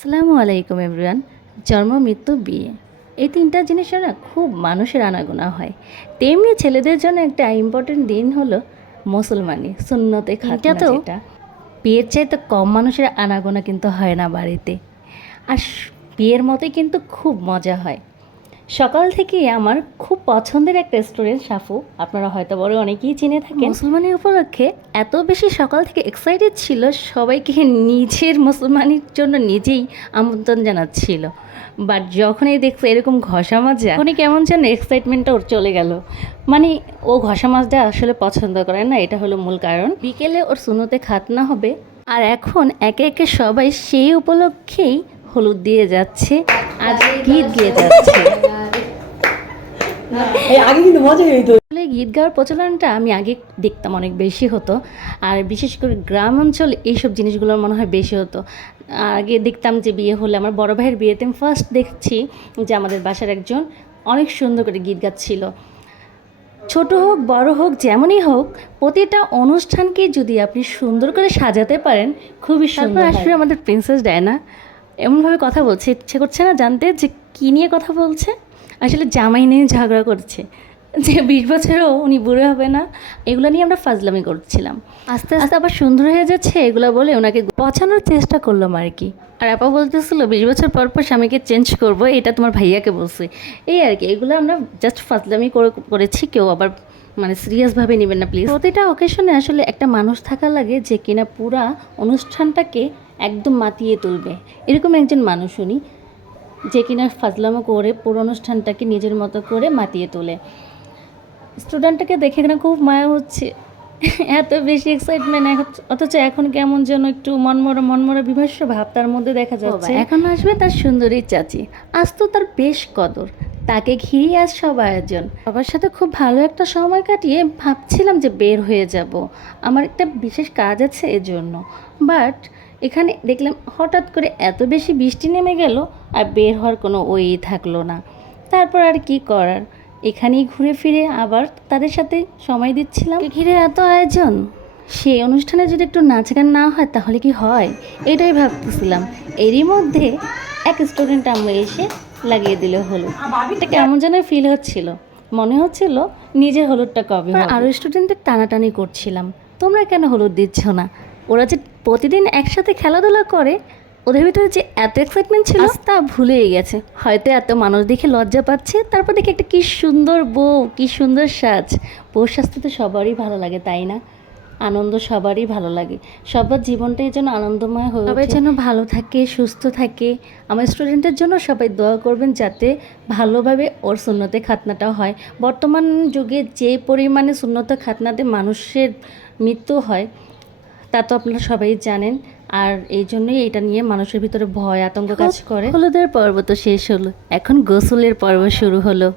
আসসালামু আলাইকুম এভরিওয়ান। জন্ম, মৃত্যু, বিয়ে, এই তিনটা জিনিসের না খুব মানুষের আনাগোনা হয়। তেমনি ছেলেদের জন্য একটা ইম্পর্টেন্ট দিন হলো মুসলমানি সুন্নতে খাতনা, যেটা বিয়ের চাইতে কম মানুষের আনাগোনা কিন্তু হয় না বাড়িতে। আর বিয়ের মতোই কিন্তু খুব মজা হয়। সকাল থেকেই আমার খুব পছন্দের একটা রেস্টুরেন্ট সাফু, আপনারা হয়তো বড় অনেকেই চিনে থাকেন। মুসলমানি উপলক্ষে এত বেশি সকাল থেকে এক্সাইটেড ছিল, সবাইকে নিজের মুসলমানির জন্য নিজেই আমন্ত্রণ জানাচ্ছিল। বাট যখনই দেখছে এরকম ঘষা মাজা, তখনই কেমন যেন এক্সাইটমেন্টটা ওর চলে গেল। মানে ও ঘষা মাজটা আসলে পছন্দ করে না, এটা হলো মূল কারণ। বিকেলে ওর সুন্নতে খাতনা হবে, আর এখন একে একে সবাই সেই উপলক্ষেই হলুদ দিয়ে যাচ্ছে আর গীত গিয়ে যাচ্ছে। আগে কিন্তু মজাই হইতো। গীত গাওয়ার প্রচলনটা আমি আগে দেখতাম অনেক বেশি হতো, আর বিশেষ করে গ্রাম অঞ্চলে এইসব জিনিসগুলোর মনে হয় বেশি হতো। আগে দেখতাম যে বিয়ে হলে, আমার বড় ভাইয়ের বিয়েতে আমি ফার্স্ট দেখছি যে আমাদের বাসার একজন অনেক সুন্দর করে গীত গাচ্ছিল। ছোট হোক বড় হোক যেমনই হোক, প্রতিটা অনুষ্ঠানকে যদি আপনি সুন্দর করে সাজাতে পারেন খুবই সুন্দর। আসলে আমাদের প্রিন্সেস ডায়না এমনভাবে কথা বলছে, ইচ্ছে করছে না জানতে যে কী নিয়ে কথা বলছে। আসলে জামাই নিয়ে ঝগড়া করছে যে 20 বছরেও উনি বুড়ো হবে না, এগুলো নিয়ে আমরা ফাজলামি করছিলাম। আস্তে আস্তে আবার সুন্দর হয়ে যাচ্ছে এগুলো বলে ওনাকে পচানোর চেষ্টা করলাম আর কি। আর আপা বলতেছিল 20 বছর পর পর স্বামীকে চেঞ্জ করবো, এটা তোমার ভাইয়াকে বলছে। এই আর কি, এগুলো আমরা জাস্ট ফাজলামি করেছি, কেউ আবার মানে সিরিয়াসভাবে নেবেন না প্লিজ। প্রতিটা অকেশনে আসলে একটা মানুষ থাকা লাগে যে কিনা পুরা অনুষ্ঠানটাকে একদম মাতিয়ে তুলবে, এরকম একজন মানুষ উনি, যে কিনা ফাজলামো করে পুরো অনুষ্ঠানটাকে নিজের মতো করে মাতিয়ে তোলে। স্টুডেন্টটাকে দেখে কিনা খুব মায়া হচ্ছে, এত বেশি এক্সাইটমেন্ট, অথচ এখন কেমন যেন একটু মনমরা বিভৎস ভাব তার মধ্যে দেখা যাচ্ছে। এখন আসবে তার সুন্দরী চাচি, আজ তো তার বেশ কদর, তাকে ঘিরে আজ সব আয়োজন। সবার সাথে খুব ভালো একটা সময় কাটিয়ে ভাবছিলাম যে বের হয়ে যাব, আমার একটা বিশেষ কাজ আছে এজন্য। বাট এখানে দেখলাম হঠাৎ করে এত বেশি বৃষ্টি নেমে গেল, আর বের হওয়ার কোনো ওয়েই থাকলো না। তারপর আর কি করার, এখানেই ঘুরে ফিরে আবার তাদের সাথে সময় দিচ্ছিলাম। ঘিরে এত আয়োজন, সেই অনুষ্ঠানে যদি একটু নাচ গান না হয় তাহলে কি হয়, এটাই ভাবতেছিলাম। এরই মধ্যে এক স্টুডেন্ট আমরা এসে লাগিয়ে দিল হলুদ। এটা কেমন যেন ফিল হচ্ছিল, মনে হচ্ছিল নিজের হলুদটা কবে। আরও স্টুডেন্টদের টানাটানি করছিলাম, তোমরা কেন হলুদ দিচ্ছ না? ওরা যে প্রতিদিন একসাথে খেলাধুলা করে, ওদের ভিতরে যে এত এক্সাইটমেন্ট ছিল তা ভুলেই গেছে। হয়তো এত মানুষ দেখে লজ্জা পাচ্ছে, তারপর দেখে একটা কি সুন্দর বউ, কি সুন্দর সাজ। বউ সাজতে তো সবারই ভালো লাগে, তাই না? আনন্দ সবারই ভালো লাগে, সবার জীবনটাই যেন আনন্দময় হয়ে, সবাই যেন ভালো থাকে, সুস্থ থাকে। আমার স্টুডেন্টের জন্য সবাই দোয়া করবেন যাতে ভালোভাবে ওর সুন্নতে খাতনাটাও হয়। বর্তমান যুগে যে পরিমাণে সুন্নতে খাতনাতে মানুষের মৃত্যু হয় তা তো আপনারা সবাই জানেন, আর এই জন্যই এটা নিয়ে মানুষের ভিতরে ভয় আতঙ্ক কাজ করে। হলুদের পর্ব তো শেষ হলো, এখন গোসলের পর্ব শুরু হলো।